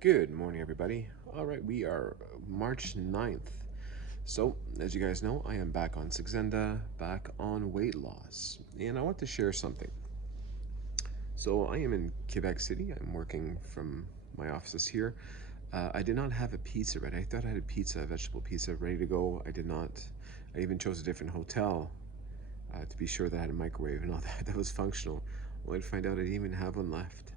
Good morning, everybody. All right, we are March 9th. So, as you guys know, I am back on Saxenda, back on weight loss, and I want to share something. So, I am in Quebec City. I'm working from my offices here. I did not have a pizza ready. I thought I had a pizza, a vegetable pizza, ready to go. I did not. I even chose a different hotel to be sure that I had a microwave and all that that was functional. Only to find out I didn't even have one left.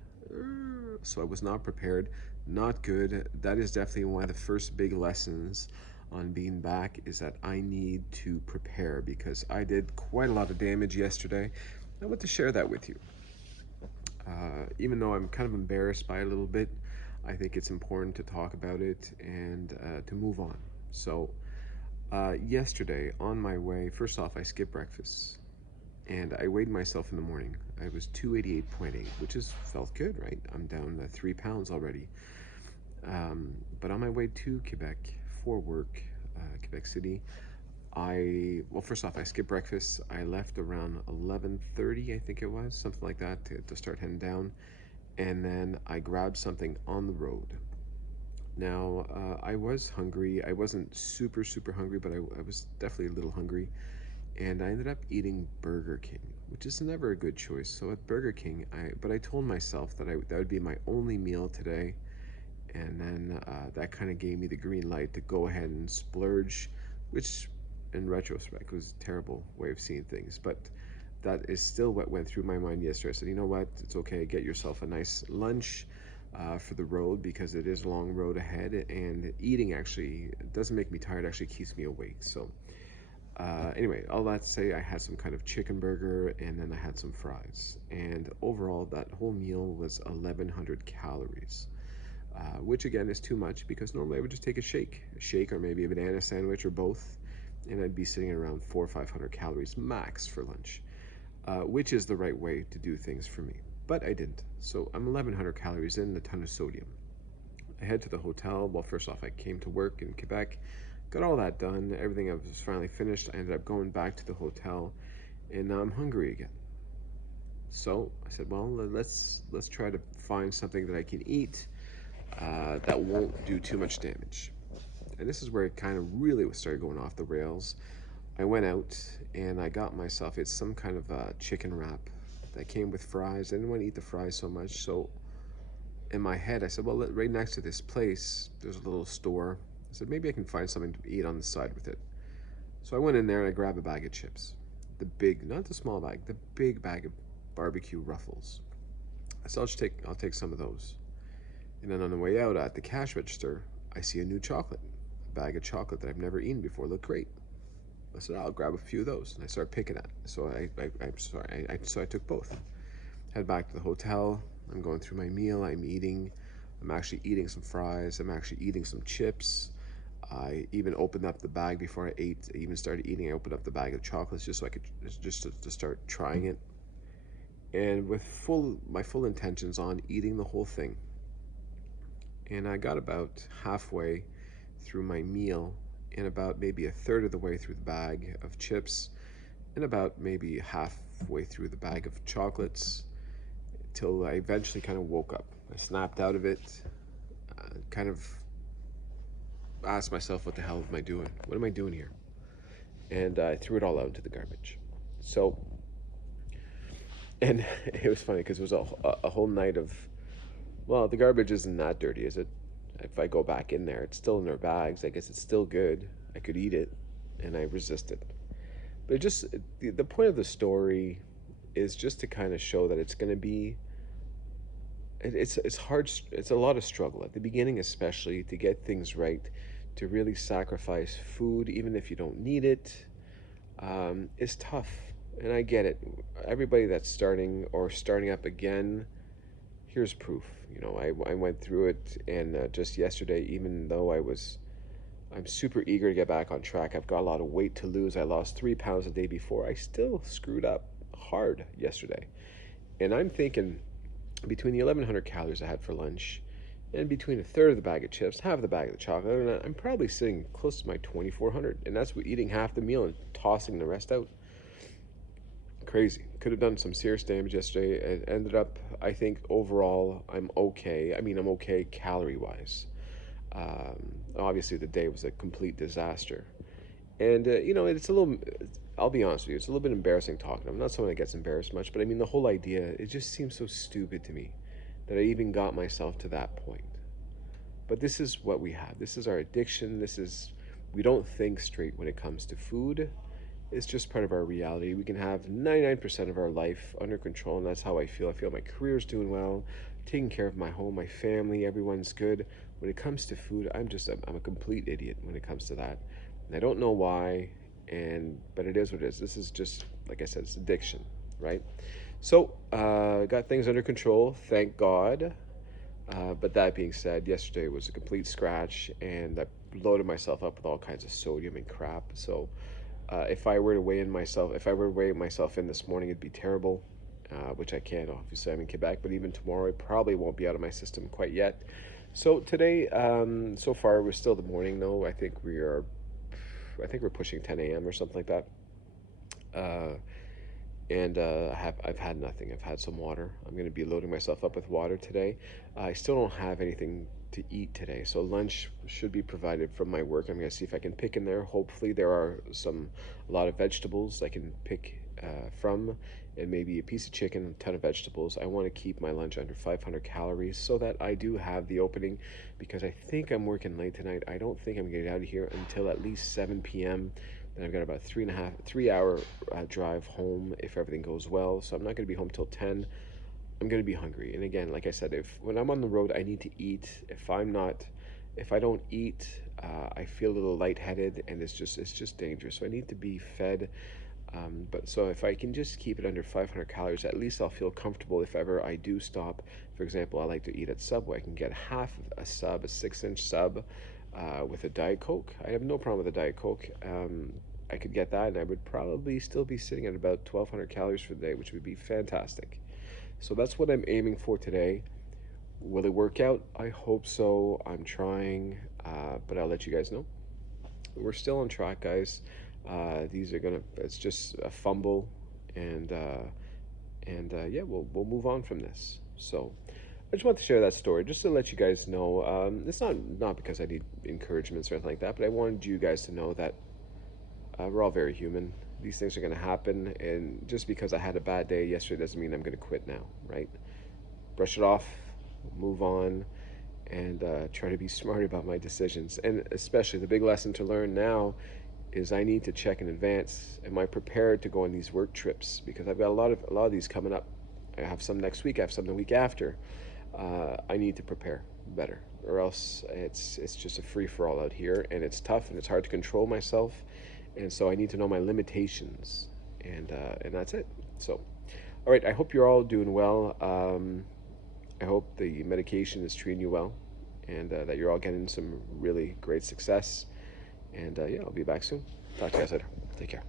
So I was not prepared. Not good. That is definitely one of the first big lessons on being back is that I need to prepare because I did quite a lot of damage yesterday. I want to share that with you. Even though I'm kind of embarrassed by it a little bit, I think it's important to talk about it and to move on. So, yesterday on my way, first off, I skipped breakfast and I weighed myself in the morning. I was 288.8, which is felt good, right? I'm down 3 pounds already. But on my way to Quebec for work, Quebec City, well, first off, I skipped breakfast. I left around 11:30, I think it was, something like that, to start heading down, and then I grabbed something on the road. Now, I was hungry. I wasn't super hungry, but I was definitely a little hungry, and I ended up eating Burger King, which is never a good choice. So at Burger King, but I told myself that would be my only meal today, and then that kind of gave me the green light to go ahead and splurge, which in retrospect was a terrible way of seeing things, but that is still what went through my mind yesterday. I said, you know what, it's okay, get yourself a nice lunch for the road because it is a long road ahead, and eating actually doesn't make me tired, actually keeps me awake. So anyway, all that to say, I had some kind of chicken burger and then I had some fries. And overall, that whole meal was 1,100 calories, which again is too much because normally I would just take a shake or maybe a banana sandwich or both, and I'd be sitting at around 400 or 500 calories max for lunch, which is the right way to do things for me. But I didn't. So I'm 1,100 calories in, a ton of sodium. I head to the hotel. Well, first off, I came to work in Quebec, got all that done. Everything was finally finished. I ended up going back to the hotel, and now I'm hungry again. So I said, well, let's try to find something that I can eat that won't do too much damage. And this is where it kind of really started going off the rails. I went out and I got myself, it's some kind of chicken wrap that came with fries. I didn't want to eat the fries so much, so in my head I said, well, right next to this place there's a little store. I said maybe I can find something to eat on the side with it. So I went in there and I grabbed a bag of chips, the big, not the small bag, the big bag of barbecue Ruffles. I said I'll take some of those. And then on the way out at the cash register, I see a new chocolate, a bag of chocolate that I've never eaten before. Looked great. I said I'll grab a few of those, and I started picking at it. So I took both. Head back to the hotel. I'm going through my meal. I'm eating. I'm actually eating some fries. I'm actually eating some chips. I even opened up the bag before I ate. I even started eating. I opened up the bag of chocolates just so I could to start trying it, and with my full intentions on eating the whole thing. And I got about halfway through my meal, and about maybe a third of the way through the bag of chips, and about maybe halfway through the bag of chocolates, till I eventually kind of woke up. I snapped out of it, kind of asked myself, what the hell am I doing? What am I doing here? And I threw it all out into the garbage. So, and it was funny because it was a whole night of, well, the garbage isn't that dirty, is it? If I go back in there, it's still in their bags. I guess it's still good. I could eat it, and I resisted. But it just the point of the story is just to kind of show that it's going to be it's hard. It's a lot of struggle at the beginning, especially to get things right, to really sacrifice food, even if you don't need it, is tough. And I get it. Everybody that's starting or starting up again, here's proof. You know, I went through it, and just yesterday, even though I'm super eager to get back on track. I've got a lot of weight to lose. I lost 3 pounds the day before. I still screwed up hard yesterday. And I'm thinking between the 1,100 calories I had for lunch and between a third of the bag of chips, half of the bag of the chocolate, and I'm probably sitting close to my 2,400. And that's with eating half the meal and tossing the rest out. crazy. Could have done some serious damage yesterday. It ended up, I think, overall, I'm okay. I mean, I'm okay calorie wise. Obviously, the day was a complete disaster. And, it's a little, I'll be honest with you, it's a little bit embarrassing talking. I'm not someone that gets embarrassed much, but I mean, the whole idea, it just seems so stupid to me that I even got myself to that point. But this is what we have. This is our addiction. We don't think straight when it comes to food. It's just part of our reality. We can have 99% of our life under control, and that's how I feel. I feel my career's doing well, taking care of my home, my family, everyone's good. When it comes to food, I'm a complete idiot when it comes to that. And I don't know why, but it is what it is. This is just, like I said, it's addiction, right? So, got things under control, thank God. But that being said, yesterday was a complete scratch, and I loaded myself up with all kinds of sodium and crap. So, if I were to weigh myself in this morning, it'd be terrible, which I can't. Obviously, I'm in Quebec, but even tomorrow, it probably won't be out of my system quite yet. So today, so far, we're still the morning though. I think we're pushing 10 a.m. or something like that. Uh, and I've had nothing. I've had some water. I'm going to be loading myself up with water today. I still don't have anything to eat today, so lunch should be provided from my work. I'm going to see if I can pick in there. Hopefully, there are a lot of vegetables I can pick from, and maybe a piece of chicken, a ton of vegetables. I want to keep my lunch under 500 calories so that I do have the opening, because I think I'm working late tonight. I don't think I'm going to get out of here until at least 7 p.m. Then I've got about 3 hour drive home if everything goes well. So I'm not going to be home till 10. I'm going to be hungry. And again, like I said, if when I'm on the road, I need to eat. If I don't eat, I feel a little lightheaded, and it's just dangerous. So I need to be fed. But so if I can just keep it under 500 calories, at least I'll feel comfortable if ever I do stop. For example, I like to eat at Subway. I can get half a sub, a 6-inch sub, with a Diet Coke. I have no problem with a Diet Coke. I could get that, and I would probably still be sitting at about 1,200 calories for the day, which would be fantastic. So that's what I'm aiming for today. Will it work out? I hope so. I'm trying, but I'll let you guys know. We're still on track, guys. It's just a fumble, and yeah, we'll move on from this. So I just want to share that story just to let you guys know. It's not because I need encouragements or anything like that, but I wanted you guys to know that we're all very human. These things are going to happen, and just because I had a bad day yesterday doesn't mean I'm going to quit now, right? Brush it off, move on, and try to be smart about my decisions. And especially the big lesson to learn now is I need to check in advance. Am I prepared to go on these work trips? Because I've got a lot of these coming up. I have some next week. I have some the week after. I need to prepare better, or else it's just a free for all out here, and it's tough and it's hard to control myself, and so I need to know my limitations, and that's it. So, all right. I hope you're all doing well. I hope the medication is treating you well, and that you're all getting some really great success. And yeah, I'll be back soon. Talk to you guys later. Take care.